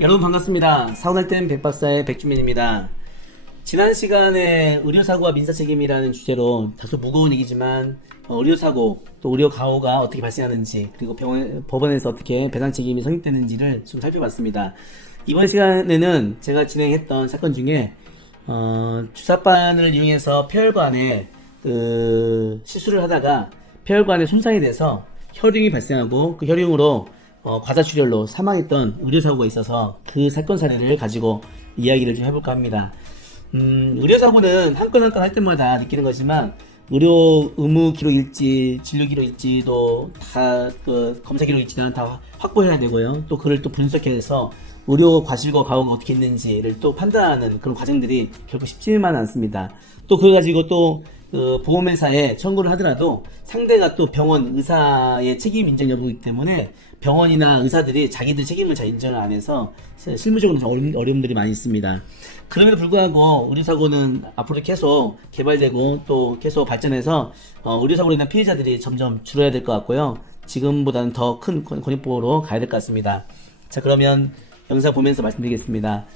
여러분 반갑습니다. 사고날 땐 백박사의 백주민입니다. 지난 시간에 의료사고와 민사책임이라는 주제로 다소 무거운 얘기지만 의료사고 또 의료가호가 어떻게 발생하는지 그리고 법원에서 어떻게 배상책임이 성립되는지를 좀 살펴봤습니다. 이번 시간에는 제가 진행했던 사건 중에 주사바늘을 이용해서 폐혈관에 시술을 하다가 폐혈관에 손상이 돼서 혈융이 발생하고 그 혈융으로 과다출혈로 사망했던 의료사고가 있어서 그 사건 사례를 가지고 이야기를 좀 해볼까 합니다. 의료사고는 한 건 한 건 할 때마다 느끼는 거지만 의료 의무 기록 일지, 진료 기록 일지도 다 검사 기록 일지는 다 확보해야 되고요. 또 그걸 또 분석해서 의료 과실과 가호가 어떻게 있는지를 또 판단하는 그런 과정들이 결코 쉽지만 않습니다. 또 그걸 가지고 또 보험회사에 청구를 하더라도 상대가 또 병원 의사의 책임 인정 여부이기 때문에 병원이나 의사들이 자기들 책임을 잘 인정을 안 해서 실무적으로 어려움들이 많이 있습니다. 그럼에도 불구하고 의료사고는 앞으로 계속 개발되고 또 계속 발전해서 의료사고로 인한 피해자들이 점점 줄어야 될 것 같고요. 지금보다는 더 큰 권익보호로 가야 될 것 같습니다. 자, 그러면 영상 보면서 말씀드리겠습니다.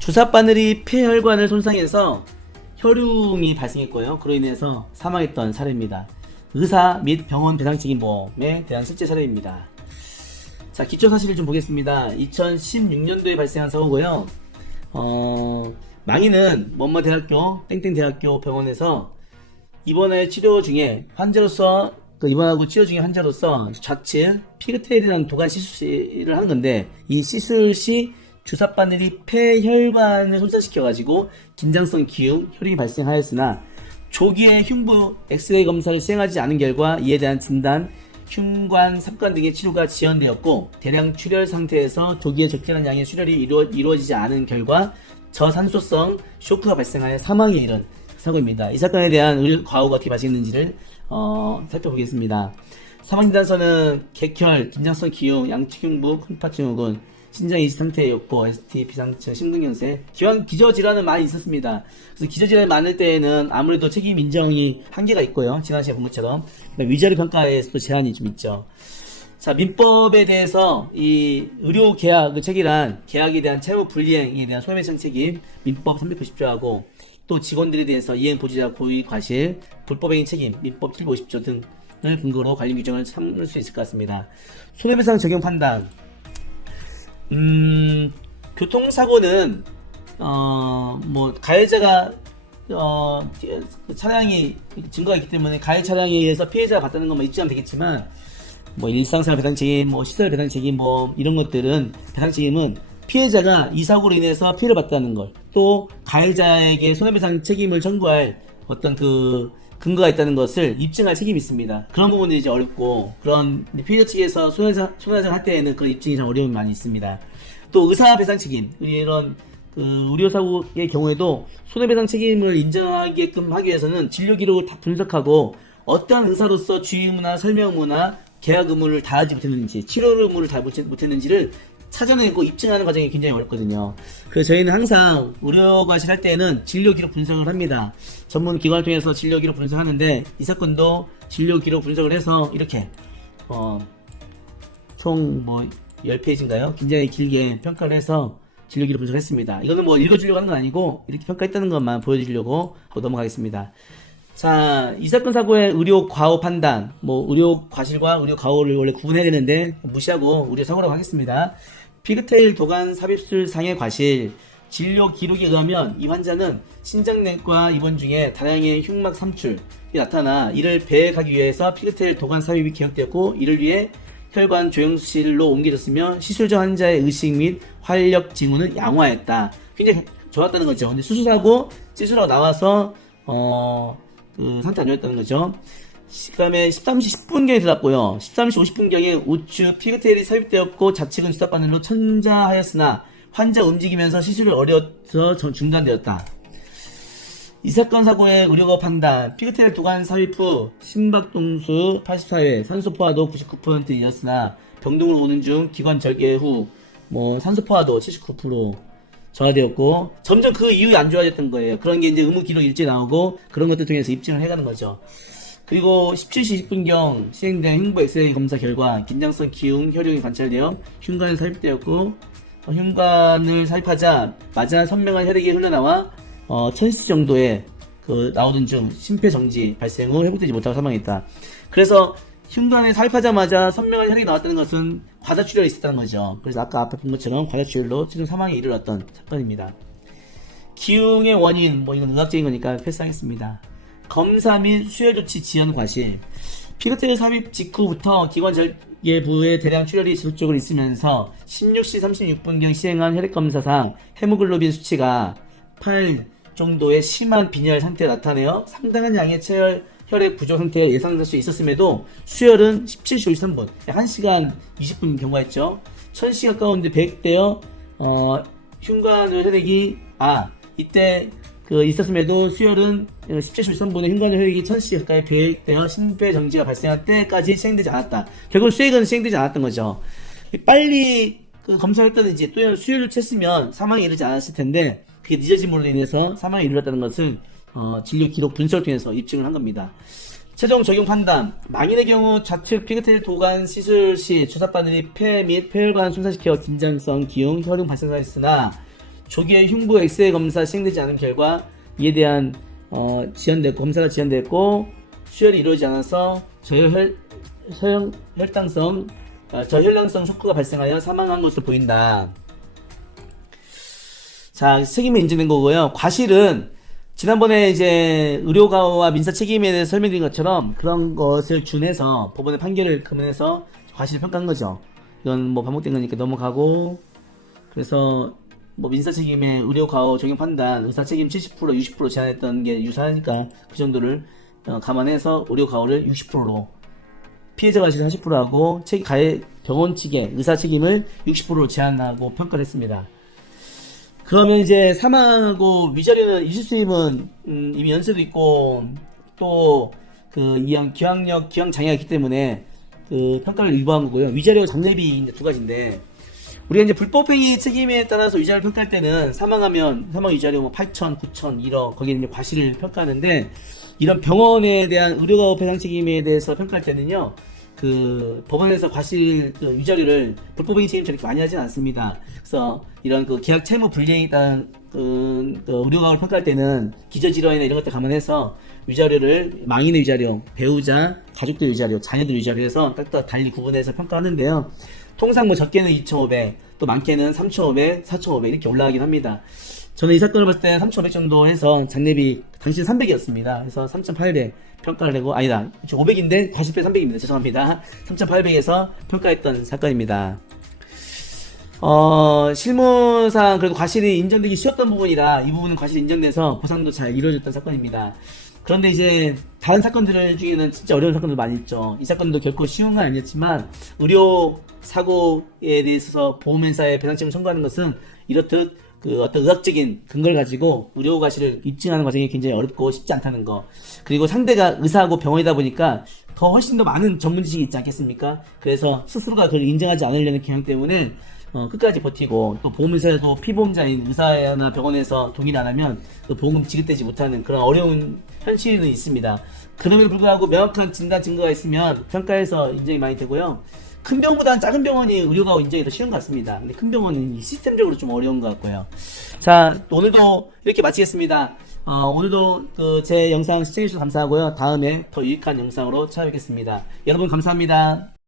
주사바늘이 폐혈관을 손상해서 혈융이 발생했고요. 그로 인해서 사망했던 사례입니다. 의사 및 병원 배상책임보험에 대한 실제 사례입니다. 자, 기초 사실을 좀 보겠습니다. 2016년도에 발생한 사고고요. 망인은 뭐뭐 대학교 땡땡 대학교 병원에서 입원하여 치료 중에 환자로서 입원하고 치료 중에 환자로서 좌측 피그테일이라는 도관 시술을 하는 건데 이 시술 시 주사바늘이 폐혈관을 손상시켜가지고 긴장성 기흉, 혈흔이 발생하였으나 조기에 흉부 엑스레이 검사를 시행하지 않은 결과 이에 대한 진단, 흉관, 삽관 등의 치료가 지연되었고 대량 출혈 상태에서 조기에 적절한 양의 출혈이 이루어지지 않은 결과 저산소성 쇼크가 발생하여 사망에 이른 사고입니다. 이 사건에 대한 의료 과호가 어떻게 발생했는지를 살펴보겠습니다. 사망진단서는 객혈, 긴장성 기흉, 양측 흉부, 콩팥 증후군, 신장 이식 상태였고 ST, 비상증, 심근경색, 기저질환은 많이 있었습니다. 그래서 기저질환이 많을 때에는 아무래도 책임 인정이 한계가 있고요. 지난 시간에 본 것처럼 위자료 평가에서도 제한이 좀 있죠. 자, 민법에 대해서 이 의료 계약 체결한 계약에 대한 채무 불이행에 대한 손해배상 책임 민법 390조하고 또 직원들에 대해서 이행 보지자 고의 과실, 불법행위 책임 민법 750조 등을 근거로 관리 규정을 삼을 수 있을 것 같습니다. 손해배상 적용 판단. 교통사고는 가해자가 차량이 증거가 있기 때문에 가해 차량에 의해서 피해자가 받다는 것만 입증하면 되겠지만 일상생활 배상 책임, 시설 배상 책임 이런 것들은 배상 책임은 피해자가 이 사고로 인해서 피해를 봤다는 걸, 또 가해자에게 손해배상 책임을 청구할 어떤 근거가 있다는 것을 입증할 책임이 있습니다. 그런 부분들이 이제 어렵고, 그런 피해자 측에서 손해배상 할 때에는 그런 입증이 참 어려움이 많이 있습니다. 또 의사 배상 책임, 이런 의료사고의 경우에도 손해배상 책임을 인정하게끔 하기 위해서는 진료 기록을 다 분석하고 어떠한 의사로서 주의 의무나 설명 의무나 계약 의무를 다하지 못했는지, 치료 의무를 다하지 못했는지를 찾아내고 입증하는 과정이 굉장히 어렵거든요. 그래서 저희는 항상 의료과실 할 때는 진료 기록 분석을 합니다. 전문 기관을 통해서 진료 기록 분석하는데 이 사건도 진료 기록 분석을 해서 이렇게 총 10페이지인가요? 굉장히 길게 평가를 해서 진료 기록 분석을 했습니다. 이거는 읽어주려고 하는 건 아니고 이렇게 평가했다는 것만 보여드리려고 하고 넘어가겠습니다. 자, 이 사건 사고의 의료 과호 판단, 의료 과실과 의료 과호를 원래 구분해야 되는데 무시하고 의료 사고라고 하겠습니다. 피그테일 도관 삽입술 상해 과실, 진료 기록에 의하면 이 환자는 신장내과 입원 중에 다량의 흉막 삼출이 나타나 이를 배회하기 위해서 피그테일 도관 삽입이 계획되었고 이를 위해 혈관 조영실로 옮겨졌으며 시술 전 환자의 의식 및 활력 징후는 양호하였다. 굉장히 좋았다는 거죠. 근데 수술하고 시술하고 나와서 상태 안 좋았다는 거죠. 그 다음에 13시 10분경에 들어갔고요. 13시 50분경에 우측 피그테일이 삽입되었고 좌측은 주사바늘로 천자하였으나 환자 움직이면서 시술이 어려워서 중단되었다. 이 사건 사고의 의료가 판단, 피그테일 도관 삽입 후 심박동수 84회, 산소 포화도 99%이었으나 병동으로 오는 중 기관 절개 후 산소 포화도 79% 저하되었고 점점 그 이후에 안 좋아졌던 거예요. 그런 게 이제 의무 기록 일지 나오고 그런 것들 통해서 입증을 해가는 거죠. 그리고 17시 20분경 시행된 흉부 엑스레이 검사 결과 긴장성 기흉 혈용이 관찰되어 흉관에 삽입되었고 흉관을 삽입하자마자 선명한 혈액이 흘러나와 1000cc 정도의 나오던 중 심폐정지 발생 후 회복되지 못하고 사망했다. 그래서 흉관에 삽입하자마자 선명한 혈액이 나왔다는 것은 과다출혈이 있었다는 거죠. 그래서 아까 앞에 본 것처럼 과다출혈로 최종 사망에 이르렀던 사건입니다. 기흉의 원인, 이건 의학적인 거니까 패스하겠습니다. 검사 및 수혈 조치 지연 과실. 피그테일 삽입 직후부터 기관절개부에 대량 출혈이 지속적으로 있으면서 16시 36분경 시행한 혈액검사상 헤모글로빈 수치가 8 정도의 심한 빈혈 상태가 나타내어 상당한 양의 혈액 부족 상태가 예상될 수 있었음에도 수혈은 17시 53분, 약 1시간 20분 경과했죠. 1000시 가까운데 배액되어 흉관의 혈액이 이때 있었음에도 수혈은 17시 13분에 흉관의 혈액이 1000시 가까이 배액되어 심폐정지가 발생할 때까지 시행되지 않았다. 결국 수액은 시행되지 않았던 거죠. 빨리 검사했다든지 또는 수혈을 챘으면 사망에 이르지 않았을 텐데 그게 늦어짐으로 인해서 사망에 이르렀다는 것을 진료 기록 분석을 통해서 입증을 한 겁니다. 최종 적용 판단. 망인의 경우 좌측 피그테일 도관 시술 시 주사바늘이 폐 및 폐혈관 손상시켜 긴장성 기흉 혈흔 발생하였으나 조기에 흉부 엑스레이 검사 시행되지 않은 결과 이에 대한 검사가 지연됐고 수혈이 이루어지지 않아서 저혈량성 쇼크가 발생하여 사망한 것으로 보인다. 자, 책임이 인정된 거고요. 과실은 지난번에 이제 의료가와 민사 책임에 대해서 설명드린 것처럼 그런 것을 준해서 법원의 판결을 금해서 과실을 평가한 거죠. 이건 반복된 거니까 넘어가고, 그래서 민사 책임에 의료가호 적용 판단, 의사 책임 70%, 60% 제한했던 게 유사하니까 그 정도를 감안해서 의료가호를 60%로, 피해자 과실은 40%하고 병원 측의 의사 책임을 60%로 제한하고 평가를 했습니다. 그러면 이제 사망하고 위자료는 이수수임은 이미 연세도 있고 또 기왕 장애가 있기 때문에 평가를 일부한 거고요. 위자료 장례비 이제 두 가지인데, 우리가 이제 불법행위 책임에 따라서 위자료를 평가할 때는 사망하면 사망 위자료 8천, 9천, 1억 거기에 이제 과실을 평가하는데, 이런 병원에 대한 의료가호 배상 책임에 대해서 평가할 때는요, 법원에서 과실 위자료를 불법행위 책임처럼 많이 하진 않습니다. 그래서 이런 계약 채무 불이행에 따른 의료가호를 평가할 때는 기저질환이나 이런 것들 감안해서 위자료를 망인의 위자료, 배우자, 가족들 위자료, 자녀들 위자료 해서 딱딱 달리 구분해서 평가하는데요. 통상 적게는 2,500, 또 많게는 3,500, 4,500 이렇게 올라가긴 합니다. 저는 이 사건을 봤을 때 3,500 정도 해서 장례비 당시 300이었습니다. 그래서 3,800 평가를 하고, 아니다, 500인데 과실비 300입니다. 죄송합니다. 3,800에서 평가했던 사건입니다. 실무상 그래도 과실이 인정되기 쉬웠던 부분이라 이 부분은 과실이 인정돼서 보상도 잘 이루어졌던 사건입니다. 그런데 이제 다른 사건들 중에는 진짜 어려운 사건들 많이 있죠. 이 사건도 결코 쉬운 건 아니었지만 의료 사고에 대해서 보험회사에 배상 책임을 청구하는 것은 이렇듯 어떤 의학적인 근거를 가지고 의료 과실을 입증하는 과정이 굉장히 어렵고 쉽지 않다는 거. 그리고 상대가 의사하고 병원이다 보니까 훨씬 더 많은 전문 지식이 있지 않겠습니까? 그래서 스스로가 그걸 인정하지 않으려는 경향 때문에 끝까지 버티고, 또 보험회사에도 피보험자인 의사나 병원에서 동의를 안 하면 보험금 지급되지 못하는 그런 어려운 현실은 있습니다. 그럼에도 불구하고 명확한 진단 증거가 있으면 평가에서 인정이 많이 되고요. 큰 병원보다는 작은 병원이 의료가 인정이 더 쉬운 것 같습니다. 근데 큰 병원은 시스템적으로 좀 어려운 것 같고요. 자, 오늘도 이렇게 마치겠습니다. 오늘도 제 영상 시청해주셔서 감사하고요. 다음에 더 유익한 영상으로 찾아뵙겠습니다. 여러분 감사합니다.